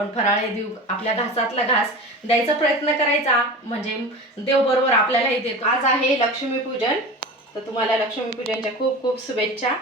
आपण फराळे देऊ आपल्या घासातला घास द्यायचा प्रयत्न करायचा. म्हणजे देव बरोबर आपल्यालाही देतो. आज आहे लक्ष्मीपूजन तर तुम्हाला लक्ष्मीपूजनच्या खूप खूप शुभेच्छा.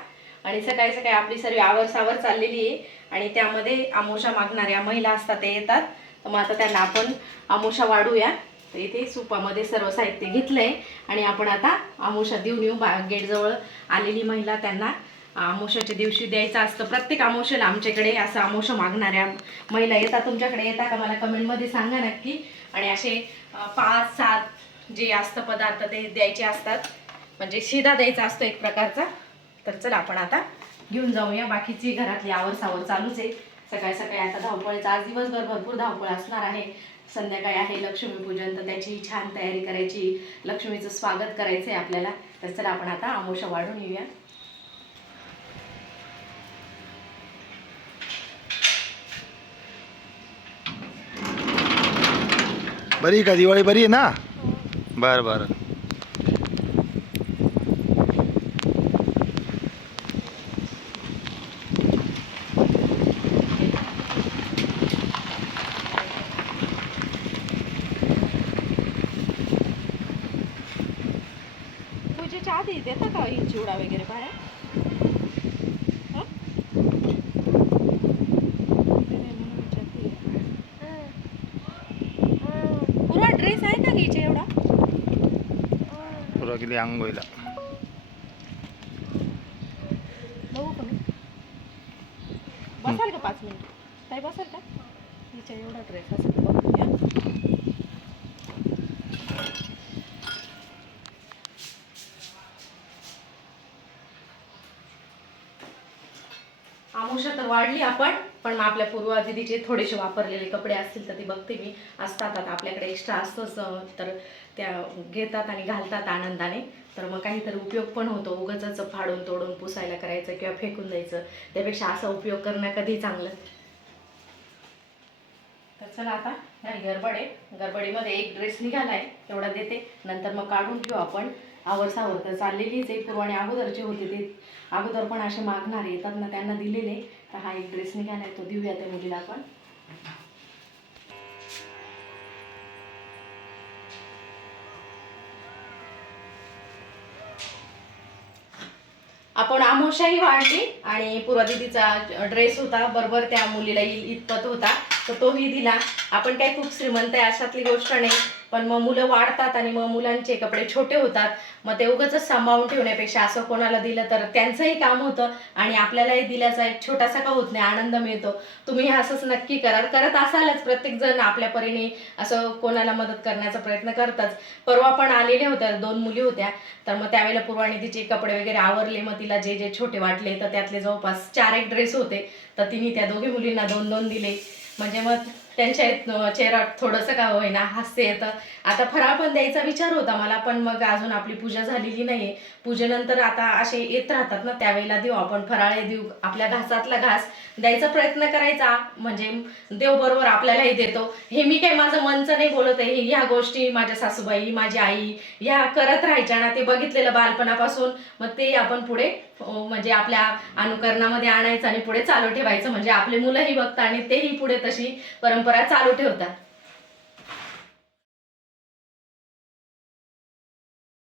आणि सकाळी सकाळी आपली सर्व आवर सावर चाललेली आहे. आणि त्यामध्ये आमोशा मागणाऱ्या महिला असतात ते येतात. तर मग आता त्यांना आपण आमोशा वाढूया. तर इथे सुपामध्ये सर्व साहित्य घेतलंय. आणि आपण आता आमोशा देऊन येऊ. बा गेटजवळ आलेली महिला त्यांना आमोशाच्या दिवशी द्यायचं असतं. प्रत्येक आमोशाला आमच्याकडे असं आमोशा मागणाऱ्या महिला येतात. तुमच्याकडे येतात का मला कमेंटमध्ये सांगा नक्की. आणि असे पाच सात जे असतं पदार्थ ते द्यायचे असतात. म्हणजे शिदा द्यायचा असतो एक प्रकारचा. तर चला आपण आता घेऊन जाऊया. बाकीची घरातली आवर सावर चालूच आहे. सकाळी सकाळी आता धावपळीचा आज दिवसभर भरपूर धावपळ असणार आहे. संध्याकाळी आहे लक्ष्मीपूजन तर त्याची छान तयारी करायची. लक्ष्मीचं स्वागत करायचं आहे आपल्याला. तर चला आपण आता आमोशा वाढून येऊया. बरी का दिवाळी बरी आहे ना? बरं बरं. पूजेच्या आधी देता का ही चिवडा वगैरे बाहेर? गेली आंघोळीला. बघू का मी? बसाल का पाच मिनिट? ताई बसाल का? हिच्या एवढा ड्रेस असेल तर बघू आमुषा तर वाढली आपण. पण मग आपल्या पूर्वा दिदीचे थोडेसे वापरलेले कपडे असतील तर ते बघते मी. असतात आता आपल्याकडे एक्स्ट्रा असतंच तर त्या घेतात आणि घालतात आनंदाने. तर मग काहीतरी उपयोग पण होतो उगाच फाडून तोडून पुसायला करायचं किंवा फेकून द्यायचं. त्यापेक्षा असा उपयोग करणं कधी चांगलं. तर चला आता नाही गरबडे आहे. गडबडीमध्ये एक ड्रेस निघालाय तेवढा देते. नंतर मग काढून घेऊ आपण. आवर सावर तर चाललेलीच आहे आणि अगोदरचे होते ते अगोदर पण असे मागणारे येतात ना त्यांना दिलेले. तर हा एक ड्रेस निघालाय तो देऊया त्या मुलीला आपण. आपण आमोशाही वाढली आणि पूर्वा दिदीचा ड्रेस होता बरोबर त्या मुलीला इतपत होता. तर तोही दिला. आपण काय खूप श्रीमंत आहे अशातली गोष्ट नाही. पण मग मुलं वाढतात आणि मग मुलांचे कपडे छोटे होतात. मग ते उगाच सांभाळून ठेवण्यापेक्षा असं कोणाला दिलं तर त्यांचंही काम होतं आणि आपल्यालाही दिल्याचा एक छोटासा का होत नाही आनंद मिळतो. तुम्ही हे असंच नक्की करा करत असालच. प्रत्येक जण आपल्या परीने असं कोणाला मदत करण्याचा प्रयत्न करतच. परवा पण आलेल्या होत्या. दोन मुली होत्या. तर मग त्यावेळेला पूर्वाने तिचे कपडे वगैरे आवरले. मग तिला जे जे छोटे वाटले तर त्यातले जवळपास चार एक ड्रेस होते. तर तिने त्या दोघी मुलींना दोन दोन दिले. म्हणजे मग त्यांच्या अं, चेहऱ्यावर थोडंसं का होईना हास्य येतं. आता फराळ पण द्यायचा विचार होता मला पण मग अजून आपली पूजा झालेली नाहीये. पूजेनंतर आता असे येत राहतात ना त्यावेळेला देऊ आपण फराळे देऊ आपल्या घासातला घास द्यायचा प्रयत्न करायचा. म्हणजे देव बरोबर आपल्यालाही देतो. हे मी काय माझं मनचं नाही बोलत आहे. ह्या गोष्टी माझ्या सासूबाई माझी आई ह्या करत राहायच्या ना ते बघितलेलं बालपणापासून. मग ते आपण पुढे म्हणजे आपल्या अनुकरणामध्ये आणायचं आणि पुढे चालू ठेवायचं. म्हणजे आपले मुलंही बघतात आणि तेही पुढे तशी परंपरा चालू ठेवतात.